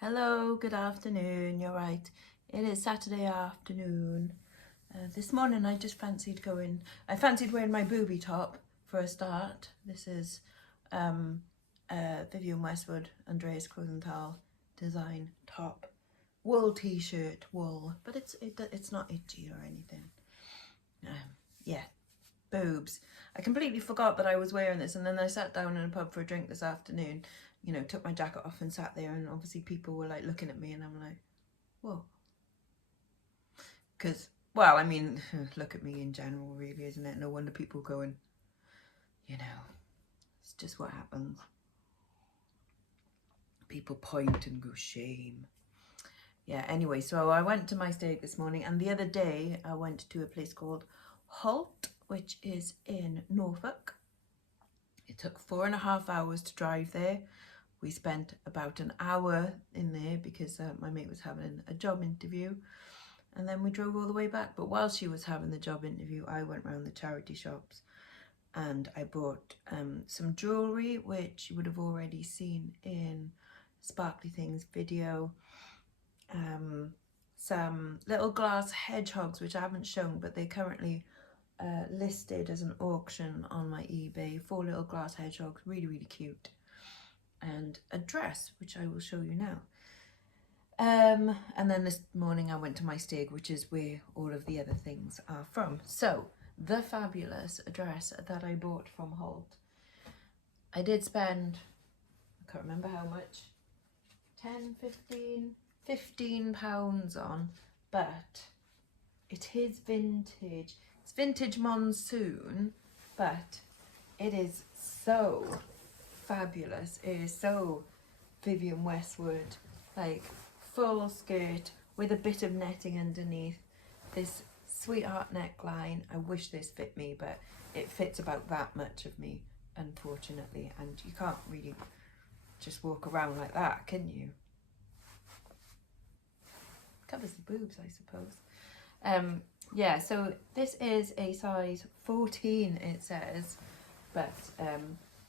Hello, good afternoon. You're right. It is Saturday afternoon. This morning I just fancied wearing my booby top for a start. This is Vivienne Westwood, Andreas Crowthenthal design top. Wool t-shirt, wool, but it's not itchy or anything. Yeah, boobs. I completely forgot that I was wearing this, and then I sat down in a pub for a drink this afternoon, you know, took my jacket off and sat there, and obviously people were like looking at me, and I'm like, whoa. Because, well, I mean, look at me in general, really, isn't it? No wonder people going, you know, it's just what happens. People point and go, shame. Yeah, anyway, so I went to my steak this morning, and the other day I went to a place called Holt, which is in Norfolk. It took 4.5 hours to drive there. We spent about an hour in there because my mate was having a job interview, and then we drove all the way back. But while she was having the job interview, I went around the charity shops and I bought some jewellery, which you would have already seen in Sparkly Things video. Some little glass hedgehogs, which I haven't shown, but they're currently listed as an auction on my eBay. 4 little glass hedgehogs, really, really cute. And a dress, which I will show you now. And then this morning I went to my stag, which is where all of the other things are from. So, the fabulous dress that I bought from Holt. I did spend, I can't remember how much, 10, 15 pounds on, but it is vintage. It's vintage monsoon, but it is so fabulous. It is so Vivienne Westwood, like full skirt with a bit of netting underneath, this sweetheart neckline. I wish this fit me, but it fits about that much of me, unfortunately, and you can't really just walk around like that, can you? Covers the boobs, I suppose. Yeah, so this is a size 14, it says, but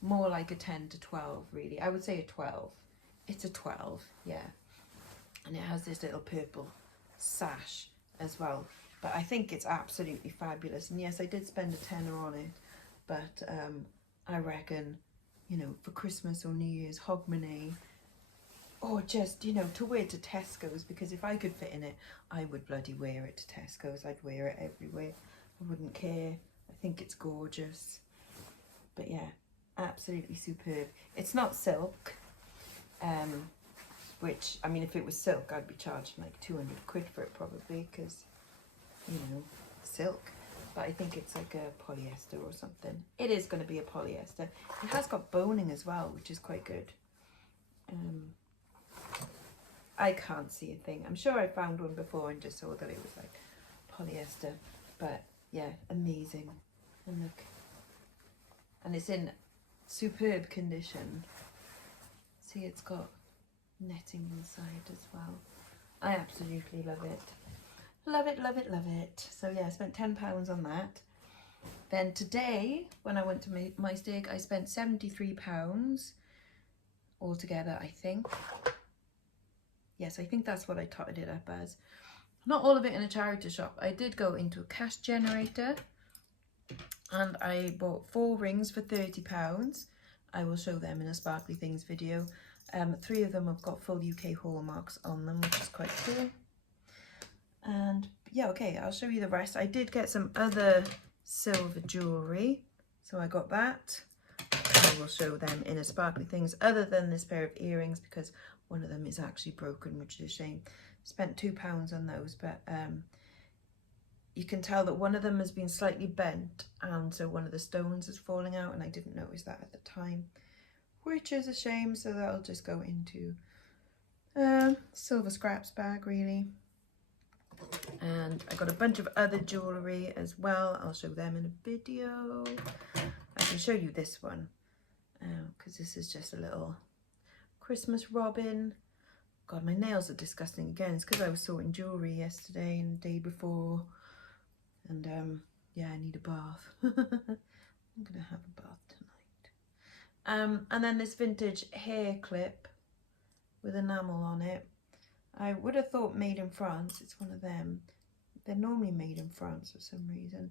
more like a 10 to 12, really. I would say a 12. It's a 12, yeah. And it has this little purple sash as well. But I think it's absolutely fabulous. And yes, I did spend a tenner on it, but I reckon, you know, for Christmas or New Year's, Hogmanay, or just, you know, to wear to Tesco's, because if I could fit in it, I would bloody wear it to Tesco's. I'd wear it everywhere. I wouldn't care. I think it's gorgeous. But yeah, absolutely superb. It's not silk, which, I mean, if it was silk, I'd be charging like 200 quid for it probably, because, you know, silk. But I think it's like a polyester or something. It is going to be a polyester. It has got boning as well, which is quite good. I can't see a thing. I'm sure I found one before and just saw that it was like polyester. But yeah, amazing. And look. And it's in superb condition. See, it's got netting inside as well. I absolutely love it. Love it, love it, love it. So yeah, I spent £10 on that. Then today, when I went to my steak, I spent £73 altogether, I think. Yes, I think that's what I totted it up as. Not all of it in a charity shop. I did go into a cash generator and I bought 4 rings for £30. I will show them in a Sparkly Things video. 3 of them have got full UK hallmarks on them, which is quite cool. And yeah, okay, I'll show you the rest. I did get some other silver jewellery, so I got that. I will show them in a Sparkly Things, other than this pair of earrings, because one of them is actually broken, which is a shame. Spent £2 on those, but you can tell that one of them has been slightly bent, and so one of the stones is falling out, and I didn't notice that at the time, which is a shame. So that'll just go into silver scraps bag, really. And I got a bunch of other jewellery as well. I'll show them in a video. I can show you this one because this is just a little Christmas robin. God, my nails are disgusting again. It's because I was sorting jewellery yesterday and the day before. And yeah, I need a bath. I'm going to have a bath tonight. And then this vintage hair clip. with enamel on it. I would have thought made in France. It's one of them. They're normally made in France for some reason.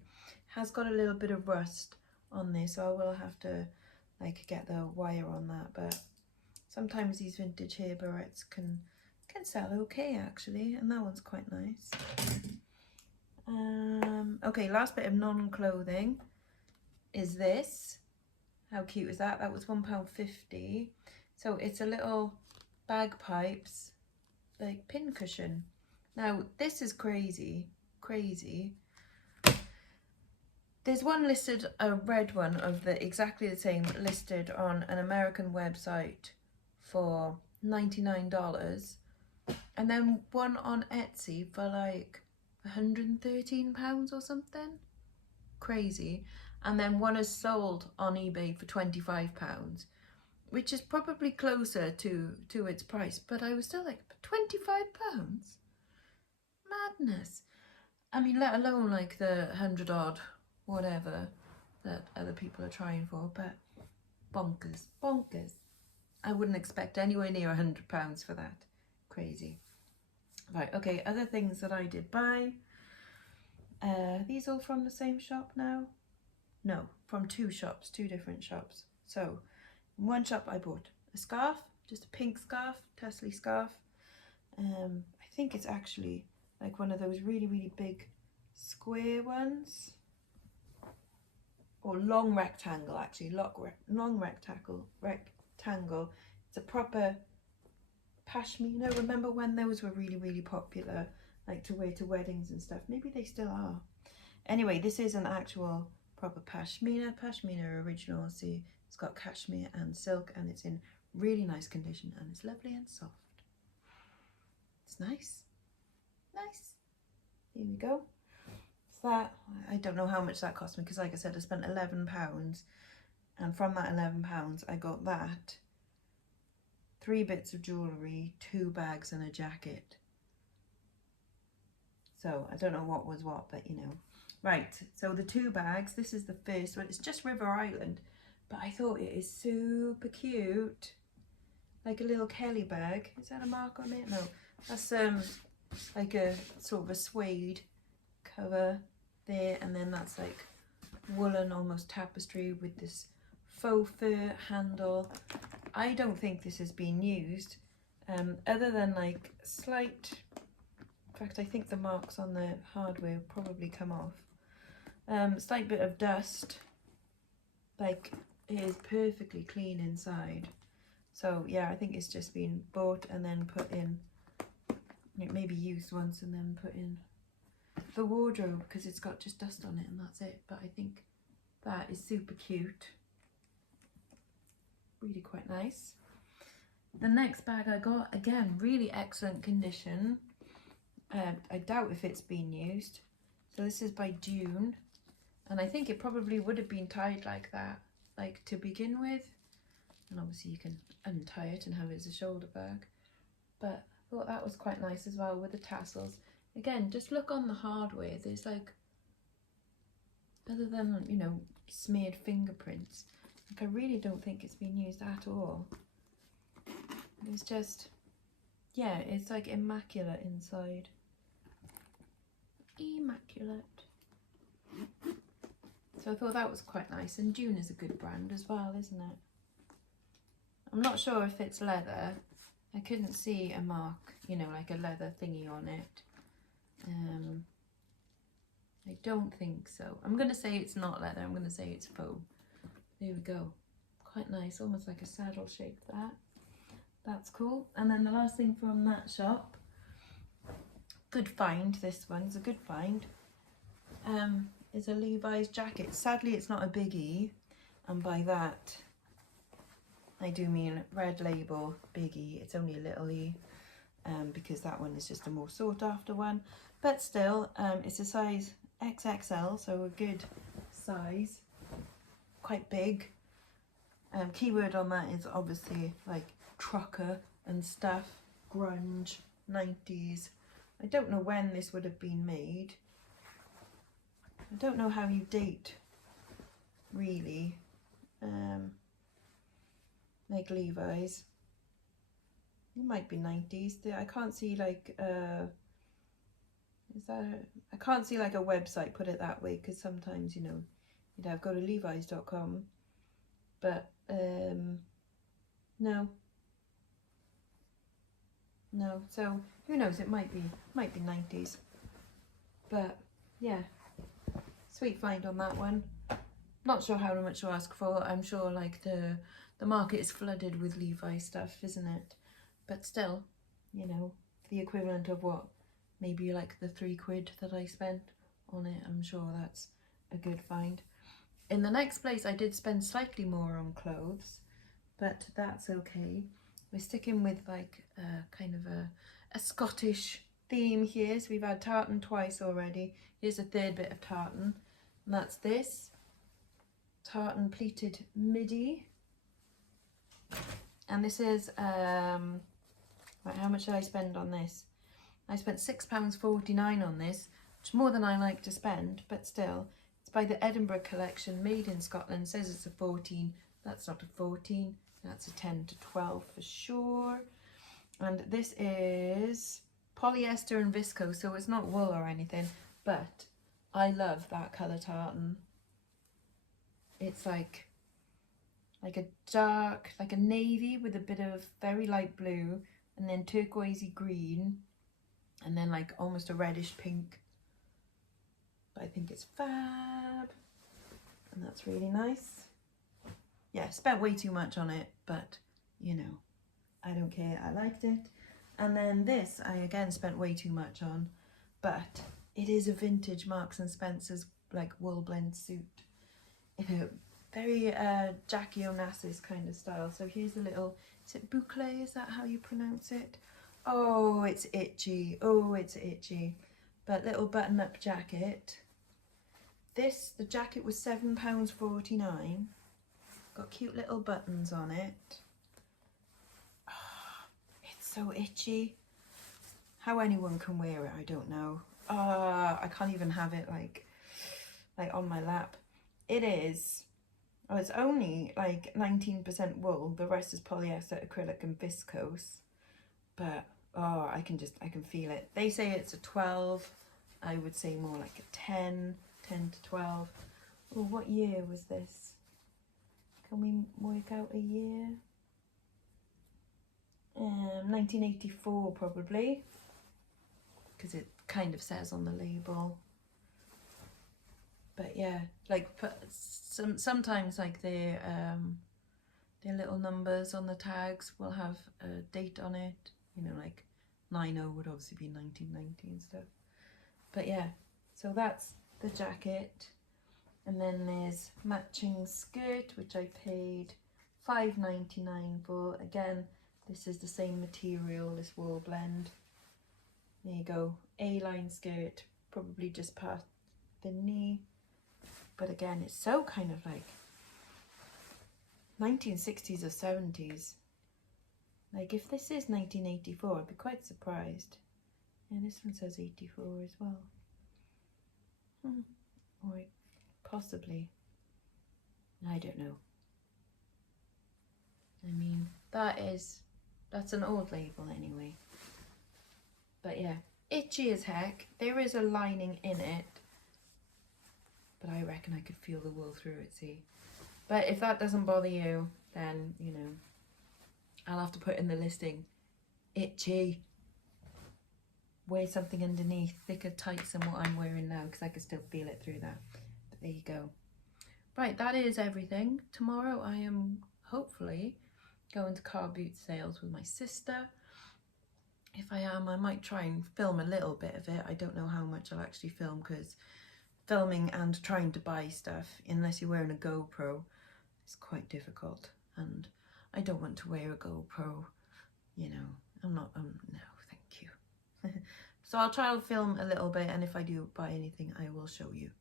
Has got a little bit of rust on this, so I will have to like get the wire on that. But sometimes these vintage hair barrettes can sell okay actually, and that one's quite nice. Okay, last bit of non-clothing is this. How cute is that? That was £1.50. So it's a little bagpipes like pin cushion. Now this is crazy. There's one listed, a red one of the exactly the same, listed on an American website for $99, and then one on Etsy for like £113 or something. Crazy. And then one is sold on eBay for £25, which is probably closer to its price, but I was still like, £25? Madness. I mean, let alone like the 100 odd whatever that other people are trying for, but bonkers. I wouldn't expect anywhere near £100 for that. Crazy. Right, okay, other things that I did buy. These all from the same shop now? No, from two shops, two different shops. So in one shop I bought a scarf, just a pink scarf, tassely scarf. I think it's actually like one of those really big square ones, or long rectangle actually, long rectangle. It's a proper pashmina. Remember when those were really popular, like to wear to weddings and stuff? Maybe they still are. Anyway, this is an actual proper pashmina original. See, it's got cashmere and silk, and it's in really nice condition, and it's lovely and soft. It's nice. Here we go. So that, I don't know how much that cost me, because like I said, I spent £11, and from that £11 I got that, 3 bits of jewellery, 2 bags and a jacket. So I don't know what was what, but you know. Right, so the 2 bags, this is the first one. It's just River Island, but I thought it is super cute. Like a little Kelly bag. Is that a mark on it? No, that's like a sort of a suede cover there, and then that's like woolen, almost tapestry with this faux fur handle. I don't think this has been used, other than like slight, in fact I think the marks on the hardware probably come off. Slight bit of dust, like it is perfectly clean inside. So yeah, I think it's just been bought and then put in, maybe used once and then put in the wardrobe, because it's got just dust on it and that's it. But I think that is super cute. Really quite nice. The next bag I got, again, really excellent condition. I doubt if it's been used. So this is by Dune, and I think it probably would have been tied like that, like to begin with. And obviously you can untie it and have it as a shoulder bag. But I thought that was quite nice as well with the tassels. Again, just look on the hardware. There's like, other than, you know, smeared fingerprints, like I really don't think it's been used at all. It's just, yeah, it's like immaculate inside. Immaculate. So I thought that was quite nice. And Dune is a good brand as well, isn't it? I'm not sure if it's leather. I couldn't see a mark, you know, like a leather thingy on it. I don't think so. I'm going to say it's not leather. I'm going to say it's faux. There we go. Quite nice. Almost like a saddle shape, that. That's cool. And then the last thing from that shop. Good find. This one's a good find. Is a Levi's jacket. Sadly, it's not a biggie. And by that, I do mean red label biggie. It's only a little e, because that one is just a more sought after one. But still, it's a size XXL, so a good size. Quite big. Keyword on that is obviously like trucker and stuff. Grunge, 90s. I don't know when this would have been made. I don't know how you date, really. Like Levi's. it might be 90s. I can't see like is that I can't see like a website, put it that way, because sometimes, you know, you'd have go to levis.com, but no, so who knows, it might be 90s, but yeah, sweet find on that one. Not sure how much to ask for. I'm sure like the market is flooded with Levi stuff, isn't it? But still, you know, the equivalent of what, maybe like the £3 that I spent on it, I'm sure that's a good find. In the next place I did spend slightly more on clothes, but that's okay. We're sticking with like kind of a Scottish theme here. So we've had tartan twice already. Here's a third bit of tartan, and that's this tartan pleated midi. And this is right, how much did I spend on this? I spent £6.49 on this, which is more than I like to spend, but still, it's by the Edinburgh collection, made in Scotland. It says it's a 14. That's not a 14. That's a 10 to 12 for sure. And this is polyester and viscose, so it's not wool or anything, but I love that colour tartan. It's like a dark, like a navy with a bit of very light blue, and then turquoisey green, and then like almost a reddish pink. But I think it's fab, and that's really nice. Yeah, spent way too much on it, but you know, I don't care, I liked it. And then this I again spent way too much on, but it is a vintage Marks and Spencer's like wool blend suit in a very Jackie Onassis kind of style. So here's a little, is it boucle, is that how you pronounce it? Oh, it's itchy, oh it's itchy. But little button up jacket. This, the jacket was £7.49. Got cute little buttons on it. Oh, it's so itchy. How anyone can wear it, I don't know. I can't even have it like on my lap. It is, oh, it's only like 19% wool. The rest is polyester, acrylic and viscose. But oh, I can feel it. They say it's a 12. I would say more like a 10 to 12. Oh, what year was this? Can we work out a year? 1984 probably, because it kind of says on the label. But yeah, like sometimes like their little numbers on the tags will have a date on it. You know, like 90 would obviously be 1990 and stuff. But yeah, so that's the jacket. And then there's matching skirt, which I paid £5.99 for. Again, this is the same material, this wool blend. There you go, A-line skirt, probably just past the knee. But again, it's so kind of like 1960s or 70s. Like if this is 1984, I'd be quite surprised. Yeah, this one says 84 as well. Or possibly. I don't know. I mean, that's an old label anyway. But yeah, itchy as heck. There is a lining in it, but I reckon I could feel the wool through it, see. But if that doesn't bother you, then, you know, I'll have to put in the listing, itchy. Wear something underneath, thicker tights than what I'm wearing now, because I can still feel it through that. But there you go. Right, that is everything. Tomorrow I am hopefully going to car boot sales with my sister. If I am, I might try and film a little bit of it. I don't know how much I'll actually film, because filming and trying to buy stuff, unless you're wearing a GoPro, is quite difficult. And I don't want to wear a GoPro, you know. No, thank you. So I'll try to film a little bit, and if I do buy anything, I will show you.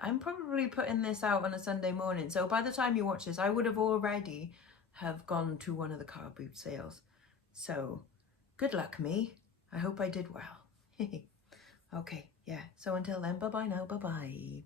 I'm probably putting this out on a Sunday morning, so by the time you watch this, I would have already have gone to one of the car boot sales. So good luck me. I hope I did well. Okay, yeah, so until then, bye bye now, bye bye.